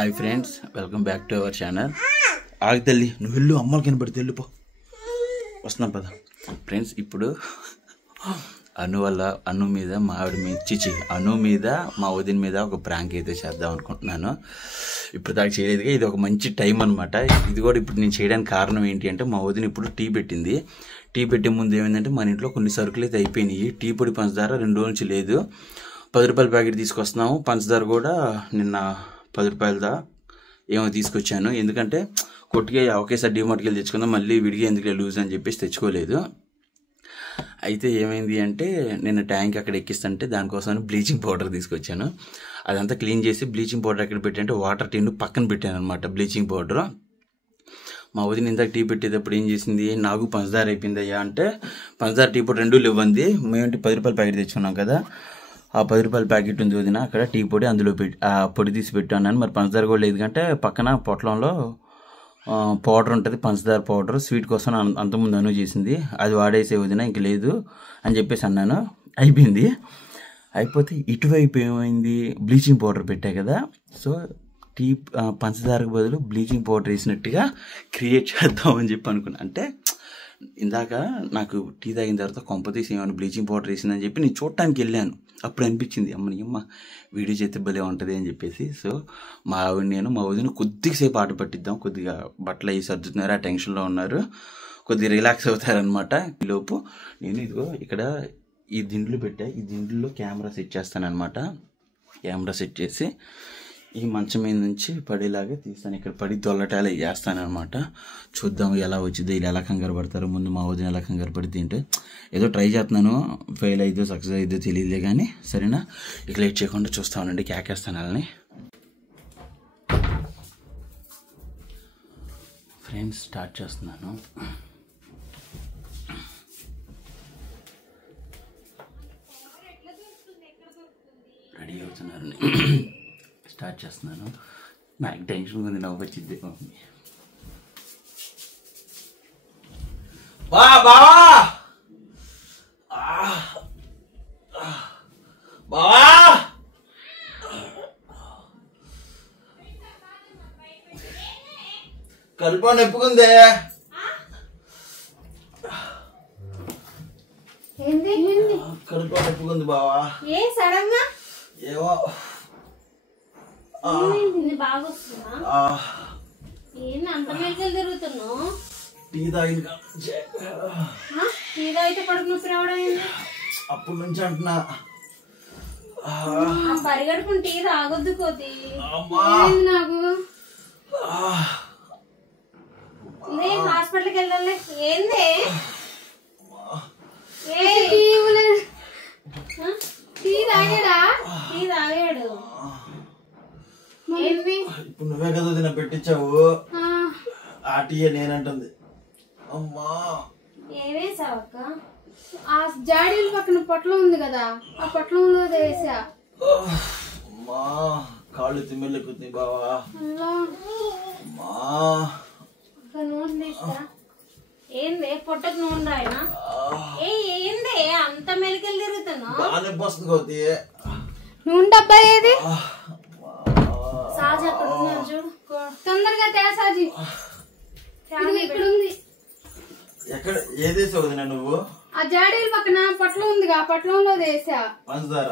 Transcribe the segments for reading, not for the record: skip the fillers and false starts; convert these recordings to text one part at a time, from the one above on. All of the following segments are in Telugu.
Hi friends, welcome back to our channel. ఆగి తల్లి, నువ్వు వెళ్ళు, అమ్మలు కనబడితే వెళ్ళిపో. వస్తున్నాను పద. ఫ్రెండ్స్, ఇప్పుడు అను మీద మా ఆవిడ మీద అను మీద మా వదిన మీద ఒక ప్రాంక్ అయితే చేద్దాం అనుకుంటున్నాను. ఇప్పుడు దాకా చేయలేదుగా, ఇది ఒక మంచి టైం అనమాట. ఇది కూడా ఇప్పుడు నేను చేయడానికి కారణం ఏంటి అంటే, మా వదిన ఇప్పుడు టీ పెట్టింది. టీ పెట్టే ముందు ఏమైందంటే, మన ఇంట్లో కొన్ని సరుకులు అయితే అయిపోయినాయి. టీ పొడి పంచదార 2 రోజుల నుంచి లేదు. 10 రూపాయల ప్యాకెట్ తీసుకొస్తున్నాము. పంచదార కూడా నిన్న 10 రూపాయలదా ఏమో తీసుకొచ్చాను. ఎందుకంటే కొట్టుగా ఒకేసారి డిమార్ట్కి వెళ్ళి తెచ్చుకుందాం, మళ్ళీ విడిగా ఎందుకు లూజ్ అని చెప్పేసి తెచ్చుకోలేదు. అయితే ఏమైంది అంటే, నేను ట్యాంక్ అక్కడ ఎక్కిస్తుంటే దానికోసం బ్లీచింగ్ పౌడర్ తీసుకొచ్చాను. అదంతా క్లీన్ చేసి బ్లీచింగ్ పౌడర్ ఎక్కడ పెట్టంటే వాటర్ టిన్ పక్కన పెట్టాను అనమాట. బ్లీచింగ్ పౌడర్ మా వదిన ఇందాక టీ పెట్టేటప్పుడు ఏం చేసింది, నాకు పంచదార అయిపోయిందయ్యా అంటే, పంచదార టీ పొడి 2 లేవంది. మేమేంటి 10 రూపాయల ప్యాకెట్ తెచ్చుకున్నాం కదా, ఆ 10 రూపాయల ప్యాకెట్ ఉంది వదిన, అక్కడ టీ పొడి అందులో ఆ పొడి తీసి పెట్టాను. మరి పంచదార కూడా లేదు కంటే పక్కన పొట్లంలో పౌడర్ ఉంటుంది, పంచదార పౌడర్, స్వీట్ కోసం అంతకుముందు అను చేసింది, అది వాడేసే వదిన, ఇంక లేదు అని చెప్పేసి అన్నాను. అయిపోయింది. అయిపోతే ఇటువైపు ఏమైంది, బ్లీచింగ్ పౌడర్ పెట్టా కదా, సో టీ పంచదారకు బదులు బ్లీచింగ్ పౌడర్ వేసినట్టుగా క్రియేట్ చేద్దామని చెప్పి అనుకున్నా. అంటే ఇందాక నాకు టీ తాగిన తర్వాత కొంపతీసి ఏమైనా బ్లీచింగ్ పౌడర్ వేసిందని చెప్పి నేను చూడటానికి వెళ్ళాను. అప్పుడు అనిపించింది, అమ్మ వీడియో చేస్తే భలే ఉంటుంది అని చెప్పేసి. సో మా ఆవిడ నేను మా వదిన కొద్దిసేపు ఆట పట్టిద్దాం, కొద్దిగా బట్టలు అవి సర్దుతున్నారు, ఆ టెన్షన్లో ఉన్నారు, కొద్దిగా రిలాక్స్ అవుతారనమాట. ఈలోపు నేను ఇదిగో ఇక్కడ ఈ దిండ్లు పెట్టా, ఈ దిండ్లో కెమెరా సెట్ చేస్తానమాట. కెమెరా సెట్ చేసి ఈ మంచం మీద నుంచి పడేలాగా తీస్తాను, ఇక్కడ పడి దొల్లటాలు చేస్తానమాట. చూద్దాం ఎలా వచ్చిందో, వీళ్ళు ఎలా కంగారు పడతారు, ముందు మా వదిన ఎలా కంగారు పడితే ఏంటో ఏదో ట్రై చేస్తున్నాను, ఫెయిల్ అయిద్దో సక్సెస్ అయిద్దో తెలియదులే కానీ, సరేనా, ఇక లేట్ చేయకుండా చూస్తామండి, కేకేస్తాను వాళ్ళని. ఫ్రెండ్స్, స్టార్ట్ చేస్తున్నాను. రెడీ అవుతున్నారు, స్టార్ట్ చేస్తున్నాను. నాకు టెన్షన్ ఉంది, నవ్వు వచ్చింది. బావా బావా కడుపు నొప్పుకుందే. కడుపు నొప్పుకుంది బావా. ఏ సడన్ గా ఏమో బాగా వస్తుందా, ఏంటి అంత మెడికల్ తిరుగుతున్నావు? టీ తాగిన టీ తాగితే కడుపు నొప్పి రావడం ఏంటి? అప్పటి నుంచి అంటున్నా, పరిగడుపుని టీ తాగొద్దు కోతి. నాకు హాస్పిటల్కి వెళ్ళాలి. ఏంది టీ తాగాడా? టీ తాగాడు. ఇప్పుడు నువ్వే కదా వదిన పెట్టించావు, ఆ టీయే నేనంటుంది. అమ్మా ఏవేసావక్క? ఆ జాడీల పక్కన పొట్లం ఉంది కదా, ఆ పొట్లంలో వేసా. అమ్మా కాళ్ళు తిమ్మెళ్ళెక్కుతుంది బావా. అమ్మా నూనె తీస్తా. ఏంది పొట్టకు నూనె రాయనా? ఏంది అంత మెలికలు తిరుగుతున్నా? బాగానే వస్తుంది కోతి. నూనె డబ్బా ఏది? సాజీ అక్కడ ఉన్నాడు చూడు, తొందరగా తేసాజీ. ఇక్కడ ఉంది. ఎక్కడ ఏదేసావు వదిన నువ్వు? ఆ జాడీల పక్కన పొట్లం ఉందిగా, పొట్లంలో వేసా. పంచదార?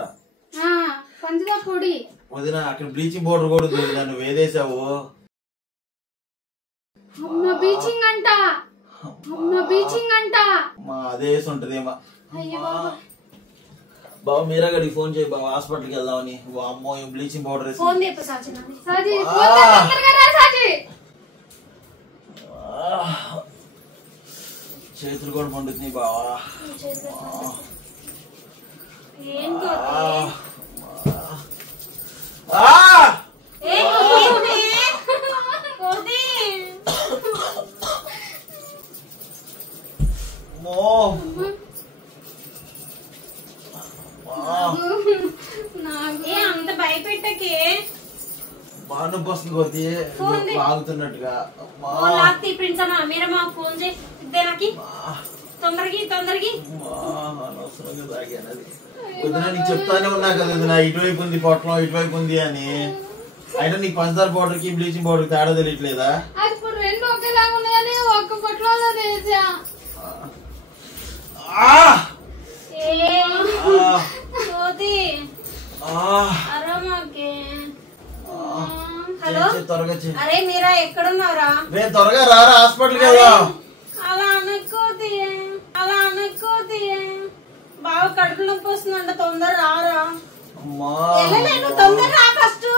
పంచదార పొడి వదిన అక్కడ బ్లీచింగ్ పౌడర్ కూడా ఉంది వదిన, నువ్వు ఏదేసావు? అమ్మ బీచింగ్ అంట, అమ్మ బీచింగ్ అంట. అదే వేసి ఉంటదేమో. బాబు మీరా గడికి ఫోన్ చేయి బాబు, హాస్పిటల్కి వెళ్దామని. అమ్మో బ్లీచింగ్ పౌడర్ చేతులు కూడా పండుతున్నాయి బావా. అంత భయపెట్టకే, బాగా నొప్పి వస్తుంది కోతి, ఆగుతున్నట్టుగా. ఫోన్ చేయి తొందరకి తొందరకి. అనవసరంగా తాగాను అది. వదిన నీకు చెప్తానే ఉన్నా కదా, ఇటువైపు ఉంది పొట్లం, ఇటువైపు ఉంది అని. అయితే నీకు పంచదార పౌడర్ కి బ్లీచింగ్ పౌడర్ తేడా తెలియట్లేదా? అది ఇప్పుడు రెండు ఒకేలాగా ఉన్నాయని ఒక్క పొట్లలో వేసా. హలో అరే మీరా ఎక్కడున్నారా? త్వరగా రారా హాస్పిటల్కి వెళ్దాం. అలా అనుకోది బాగా కడుపు నొప్పి వస్తుందంట, తొందర రారా. వెళ్ళలేను, తొందర రా ఫస్ట్.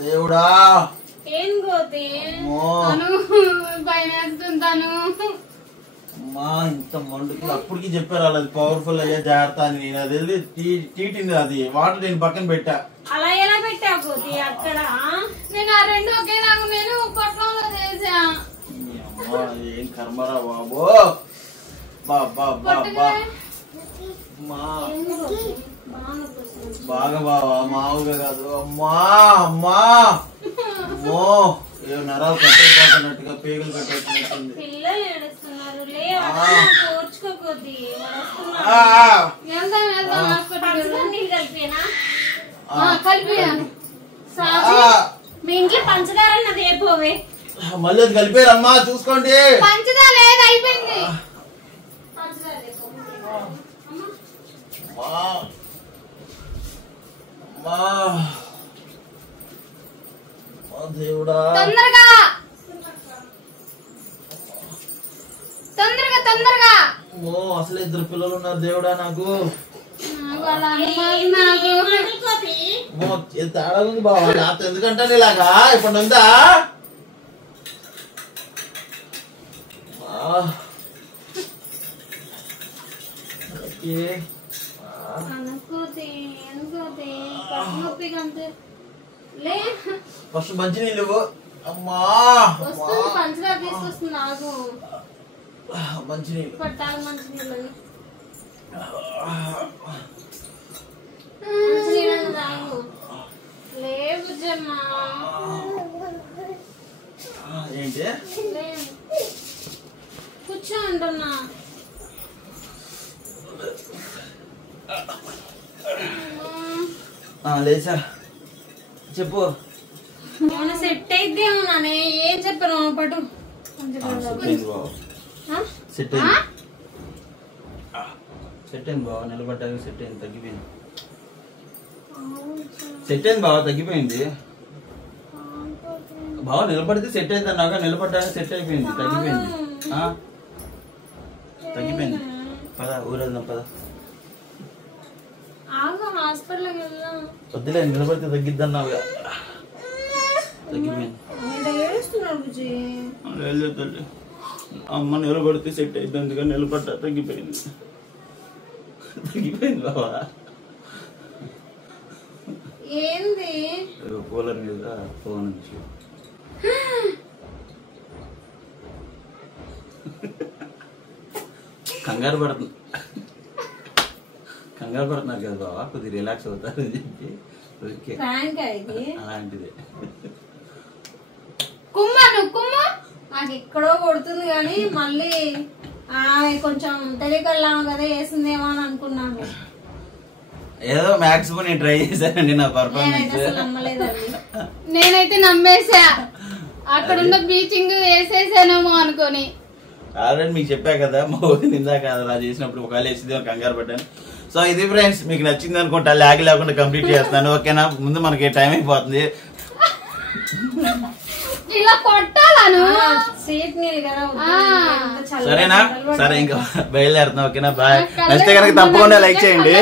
దేవుడా ఏం గోతి భయం వేస్తుంటాను. అమ్మా ఇంత మండుకి అప్పటికి చెప్పారు అది పవర్ఫుల్ అయ్యా జాగ్రత్త అని. నేను అది వెళ్ళి తీటింది, అది వాటర్ నేను పక్కన పెట్టా. అలా ఎలా పెట్టా పోతి అక్కడ? నేను ఆ రెండు ఒకేలాగా నేను పొట్లంలో వేసా. ఏం కర్మరా బాబో. బాగా బావా మావుగా కాదు. అమ్మా అమ్మా అమ్మో ఏ నరాలు కట్టేసినట్టుగా పేగులు కట్టేసినట్టుంది. పిల్లలు ఏడుస్తున్నారు, కోర్చుకోపోతే కలిపాను. మీ ఇంట్లో పంచదార అన్నది ఏ పోవే మళ్ళీ అది కలిపారమ్మా చూసుకోండి. పంచదార లేదు, అయిపోయింది. దేవుడా తొందరగా తొందరగా తొందరగా. అసలు ఇద్దరు పిల్లలు ఉన్నారు దేవుడా నాకు. తేడా ఉంది బాబా. నాతో ఎందుకంటే ఇలాగా ఇప్పుడు ఉందా? ఫస్ట్ మంచి నీళ్ళు. అమ్మా పంచదార తీసుకొస్తుంది నాకు. మంచి నీళ్ళు పట్టాలి, మంచి నీళ్ళు లేవుజమ్మా. ఏంటి కూర్చో అంటున్నా. లేచా చెప్పు. సెట్ అయితే నానే ఏం చెప్పాను పటు. సెట్ అయింది బావ. నిలబడ్డాక సెట్ అయింది, తగ్గిపోయింది. సెట్ అయింది బావ, తగ్గిపోయింది బావ. నిలబడితే సెట్ అయింది అన్నాక నిలబడ్డాక సెట్ అయిపోయింది, తగ్గిపోయింది. తగ్గిపోయింది. పద ఊరెళ్దాం పద. హాస్పిటల్కి వెళ్దాం. వద్దులే, నిలబడితే తగ్గిద్దన్నావు. తగ్గిపోయింది. అమ్మ నిలబడితే సెట్ అయింది, అందుకని నిలబడ్డా తగ్గిపోయింది. తగ్గిపోయింది బాబా. ఏంది కూలర్ మీద ఫోన్ నుంచి కంగారు పడుతున్నారు కదా బాబా, కొద్దిగా రిలాక్స్ అవుతారు అని చెప్పి అలాంటిదే. నాకు ఎక్కడో కొడుతుంది కానీ మళ్ళీ కొంచెం తెలియకల్లాము కదా వేసిందేమో అని అనుకున్నాను. ఏదో మాక్సిమం నేను ట్రై చేశానండి నా పర్ఫార్మెన్స్. నేనైతే నమ్మేసా, అక్కడున్న బ్లీచింగ్ వేసేసానేమో అనుకోని. ఆల్రెడీ మీకు చెప్పా కదా మా ఊరిని ఇందాక అలా చేసినప్పుడు ఒకవేళ వేసింది కంగారు పడ్డాను. సో ఇది ఫ్రెండ్స్, మీకు నచ్చింది అనుకుంటా. ల్యాగ్ లేకుండా కంప్లీట్ చేస్తున్నాను, ఓకేనా? ముందు మనకి టైం అయిపోతుంది. ఇలా కొట్టాలను సరేనా? సరే ఇంకా బయలుదేరుతున్నాం, ఓకేనా? బాయ్. నచ్చితే కనుక తప్పకుండా లైక్ చేయండి.